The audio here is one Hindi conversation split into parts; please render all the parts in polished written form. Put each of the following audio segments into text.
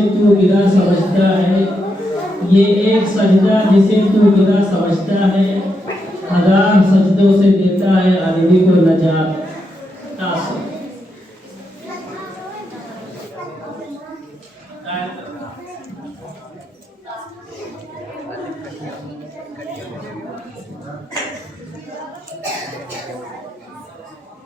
जिसे तू गिरा समझता है, ये एक सजदा जिसे तू गिरा समझता है, हजार सजदों से देता है आदमी को नजात। तासर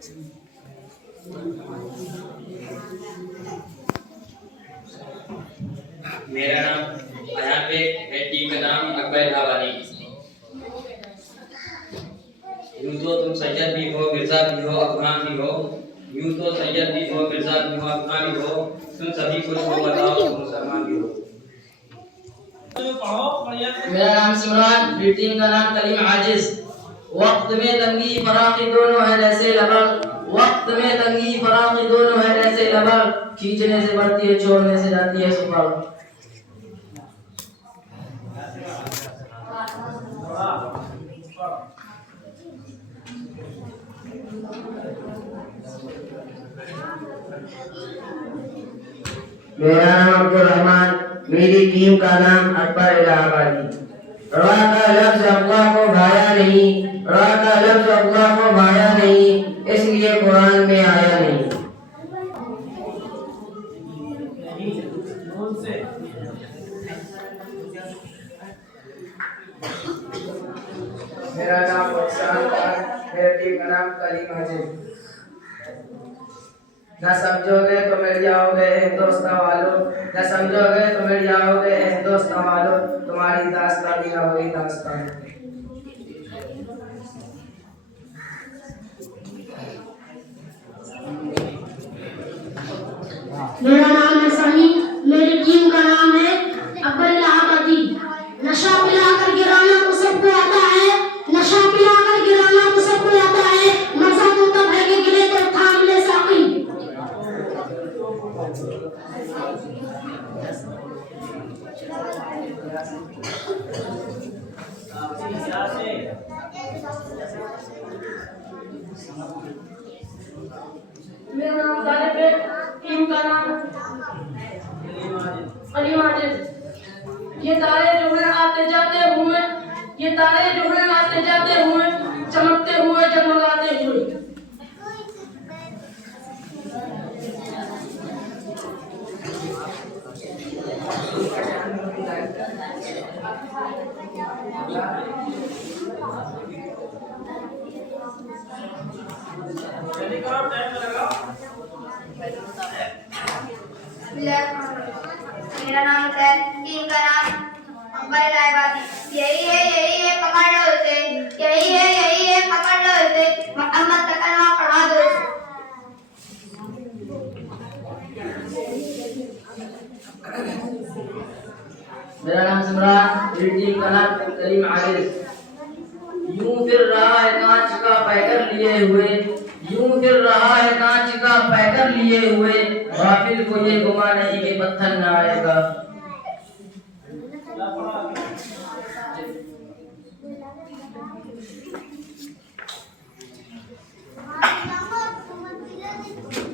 मेरा नाम अयान बेग, मेरी टीम का नाम अकबर इलाहाबादी। यूं तो तुम सैयद भी हो, मिर्जा भी हो, अफगान भी हो। यूं तो सैयद भी हो, मिर्जा भी हो, अफगान भी हो। तुम सभी कुछ हो, बताओ तुम मुसलमान भी हो। मेरा नाम सिमरान, मेरी टीम का नाम कलीम आजिज। वक्त में तंगी फराकी दोनों है जैसे लबक, वक्त में तंगी फराकी दोनों है जैसे लबक, खींचने से बढ़ती है छोड़ने से जाती है सुबह। मेरा नाम अब्दुल रहमान, मेरी टीम का नाम अकबर इलाहाबादी। रा का लफ्ज अल्लाह को भाया नहीं, रा का लफ्ज अल्लाह को भाया नहीं, इसलिए कुरान में आया नहीं। मेरा नाम बख्शान खान, मेरी टीम का नाम कलीम आजिज। न समझोगे तो मिल जाओगे हिंदुस्तान वालों, न समझोगे तो मिल जाओगे हिंदुस्तान वालों, तुम्हारी दास्तान भी न होगी दास्तान। मेरा नाम है सनी, मेरी टीम का नाम है अकबर इलाहाबादी। नशा पिलाकर गिराना तो सबको आता है, नशा पिलाकर गिराना तो सबको आता है, मजा तो तब है कि गिरे तो थाम ले साकी। मेरा नाम तालिब है, टीम का नाम कलीम आजिज। ये तारे जो हैं आते जाते हुए, ये तारे जो हैं आते जाते हुए, चमकते हुए जगमगाते हुए। मेरा नाम है, टीम का नाम अकबर इलाहाबादी। यही है पकड़ लो इसे, यही है पकड़ लो इसे, मोहम्मद का कलमा पढ़ा दो इसे। मेरा नाम सिमरान, मेरी टीम का नाम कलीम आजिज। यूं फिर रहा है कांच का पैकर लिए हुए, यूं फिर रहा है कांच का पैकर लिए हुए, गाफिल को ये गुमान नहीं कि पत्थर न आएगा।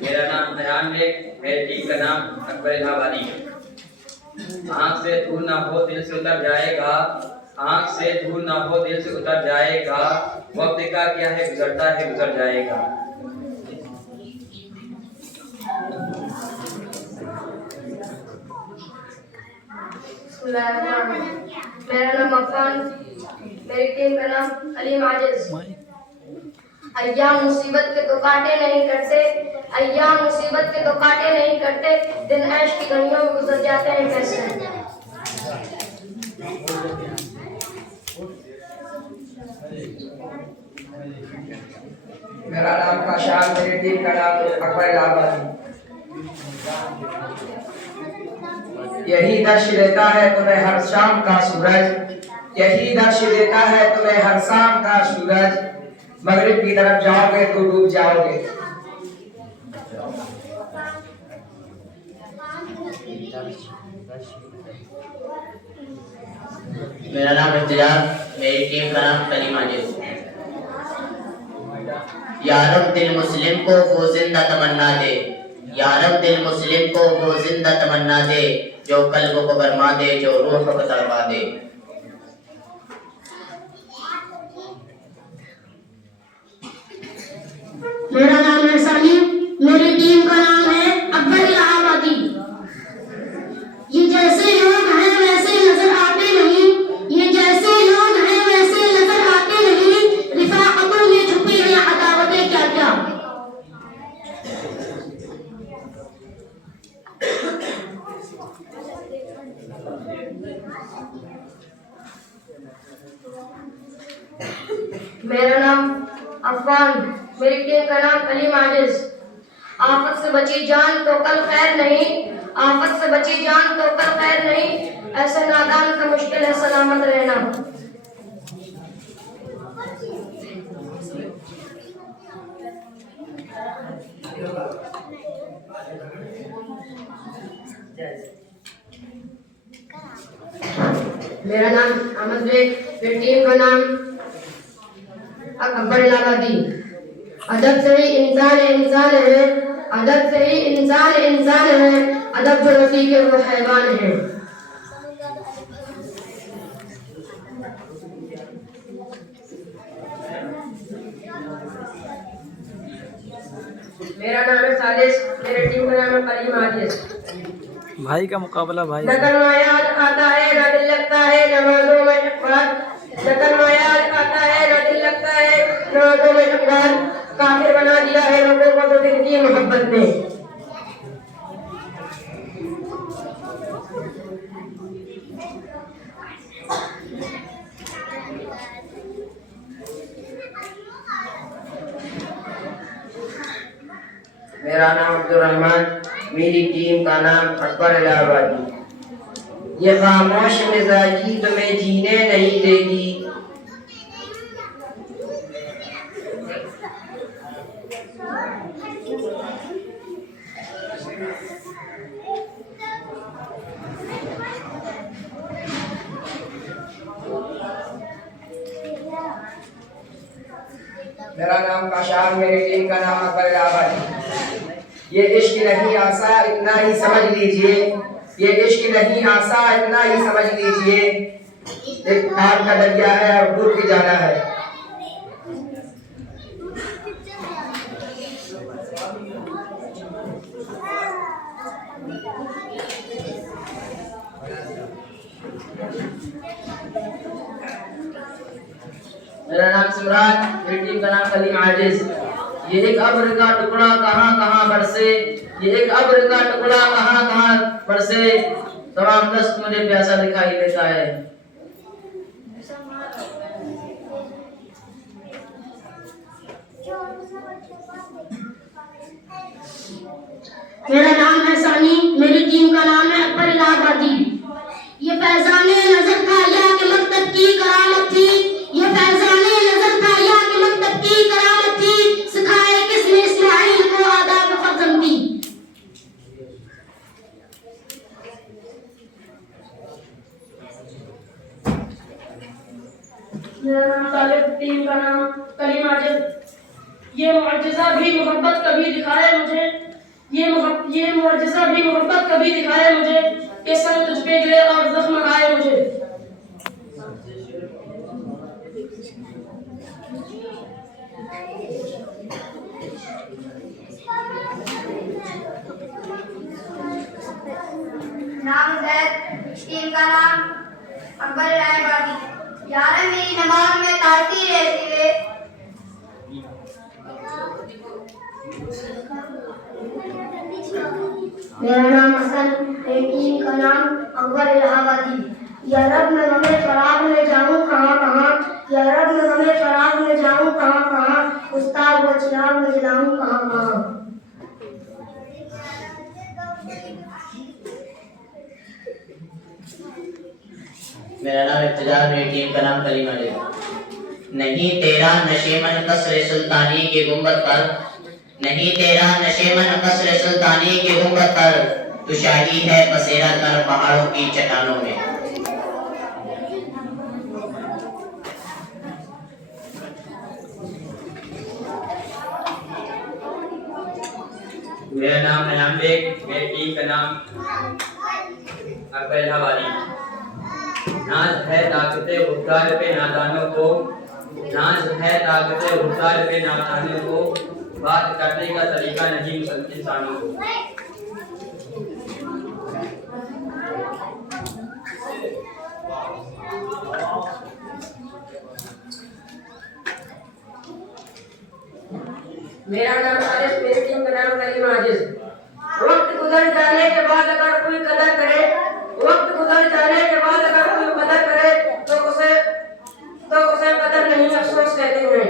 मेरा नाम अयान बेग, मेरी टीम का नाम अकबर इलाहाबादी। आँख से धूल ना हो दिल से उतर जाएगा, आँख से धूल ना हो दिल से उतर जाएगा, वक्त का क्या है गुजरता है गुजर जाएगा। मेरा नाम अफगान, मेरी टीम का नाम कलीम आजिज। अय्याम मुसीबत के तो काटे नहीं करते, अय्याम मुसीबत के तो काटे नहीं करते, दिन ऐश की घड़ियों में गुजर जाते हैं कैसे। मेरा नाम काशान, मेरी टीम का नाम अकबर इलाहाबादी। यही दर्श देता है तुम्हें हर शाम का सूरज, यही दर्श देता है तुम्हें हर शाम का सूरज, मगरिब की तरफ जाओगे तो डूब जाओगे। मेरा नाम इर्तिजा, मेरी टीम का नाम कलीम आजिज। या रब दिल मुस्लिम को वो जिंदा तमन्ना दे, या रब दिल मुस्लिम को वो जिंदा तमन्ना दे, जो कल्ब को गरमा दे, जो रूह को तड़पा दे। मेरा नाम है सलीम, मेरी टीम का नाम है अकबर इलाहाबादी। ये जैसे लोग हैं वैसे नजर आते नहीं, ये जैसे लोग हैं वैसे नजर आते नहीं, रिफाकतों में छुपी है अदावतें क्या क्या। मेरा नाम अफवान, मेरी टीम का नाम कलीम आजिज। आफत से बची जान तो कल खैर नहीं, आफत से बची जान तो कल खैर नहीं, ऐसे नादान का मुश्किल है सलामत रहना। मेरा नाम अहमद बेग, मेरी टीम का नाम अकबर इलाहाबादी। अदब से ही इंसान इंसान है, अदब से ही इंसान इंसान है, अदब जो नसी के वो हैवान है। मेरा नाम है सालिस, मेरी टीम का नाम है कलीम आजिज। भाई का मुकाबला भाई न कलमायात आता है न दिल लगता है नमाजों में इकबाल, न कलमायात आता है न दिल लगता है नमाजों में इकबाल, काफिर बना दिया है लोगों को तो दिन की मोहब्बत ने। मेरा नाम अब्दुल रहमान, मेरी टीम का नाम अकबर इलाहाबादी। ये खामोश मिजाजी तुम्हें जीने नहीं देगी, मेरा नाम काशार, मेरी टीम का नाम अकबर इलाहाबादी। ये इश्क नहीं आसा इतना ही समझ लीजिए, ये इश्क नहीं आसा इतना ही समझ लीजिए, एक आग का दरिया है और डूब भी जाना है। मेरा नाम सिमरान, मेरी टीम का नाम कलीम आजिज। ये एक अब्र का टुकड़ा कहाँ कहाँ बरसे, ये एक अब्र का टुकड़ा कहाँ कहाँ बरसे, तमाम दस्त मुझे प्यासा दिखाई देता है। मेरा नाम है सानी, मेरी टीम का नाम है अकबर इलाहाबादी। ये फैजाने नजर था या कि मकतब की करामत थी, ये फैजाने नजर था या कि मकतब की करामत थी, सिखाए किसने इस्माइल को आदाब फर्जंदी। मेरा नाम तालिब, टीम का नाम कलीम आजिज। ये मुअज्जिज़ा भी मोहब्बत कभी दिखाए मुझे, ये मुअज्जिज़ा भी मोहब्बत कभी दिखाए मुझे, कि संग तुझ पे गिरे और जख्म आए मुझे। नाम जैद, टीम का नाम अकबर इलाहाबादी। यार मेरी नमाज में तारती रहती है। मेरा नाम हसन, मेरी टीम का नाम अकबर इलाहाबादी। या रब मैं गमे फराग में जाऊं कहाँ कहाँ, या रब मैं गमे फराग में जाऊं कहाँ कहाँ, उस्ताद व चिराग में जलाऊं कहाँ कहाँ। मेरा नाम इब्तिदार, मेरी टीम का नाम कलीम आजिज। नहीं तेरा नशेमन कसर सुल्तानी के गुंबद पर, नहीं तेरा नशेमन कसर सुल्तानी के गुंबद पर, तू शाही है बसेरा कर पहाड़ों की चट्टानों में। मेरा नाम अयान बेग, मेरी टीम का नाम अकबर इलाहाबादी। नाज है ताकते गुफ्तार पे नादानों को, नाज है ताकते गुफ्तार पे नादानों को, बात करने का तरीका नहीं इंसानों को। मेरा नाम आजिज, मेरी टीम का नाम कलीम आजिज। वक्त गुजर जाने के बाद अगर कोई कदर करे, वक्त गुजर जाने के बाद अगर कोई कदर करे तो उसे कदर नहीं अफसोस कहते हैं।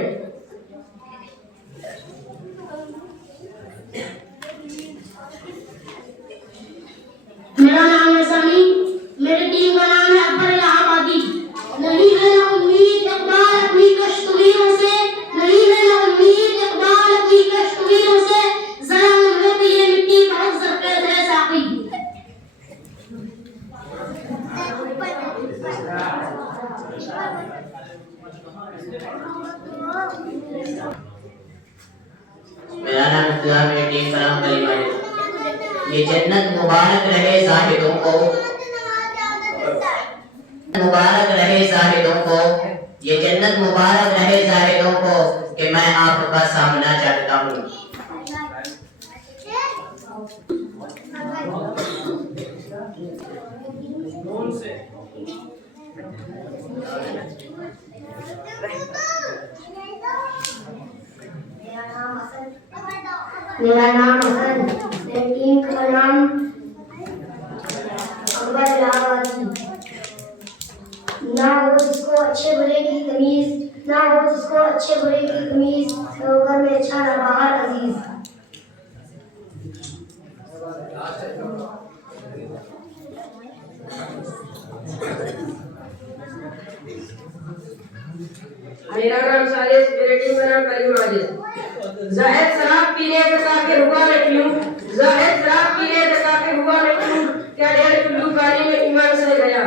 मेरा नाम इब्तिदा, मेरी टीम का नाम कलीमा है। ये जन्नत मुबारक रहे जाहिदों को, मुबारक रहे जाहिदों को, ये जन्नत मुबारक रहे जाहिदों को कि मैं आपका सामना चाहता हूँ। मेरा नाम हसन, मेरी टीम का नाम अकबर इलाहाबादी। ना हो जिसको अच्छे बुरे की तमीज, ना हो जिसको अच्छे बुरे की तमीज, तो घर में अच्छा ना बाहर अजीज। मेरा नाम सालिस, मेरी टीम का नाम कलीम आजिज। जाहिद शराब पीने से काफिर हुआ मैं क्यों, जाहिद शराब पीने से काफिर हुआ मैं क्यों, क्या 1.5 कुल्लू पानी में ईमान से गया।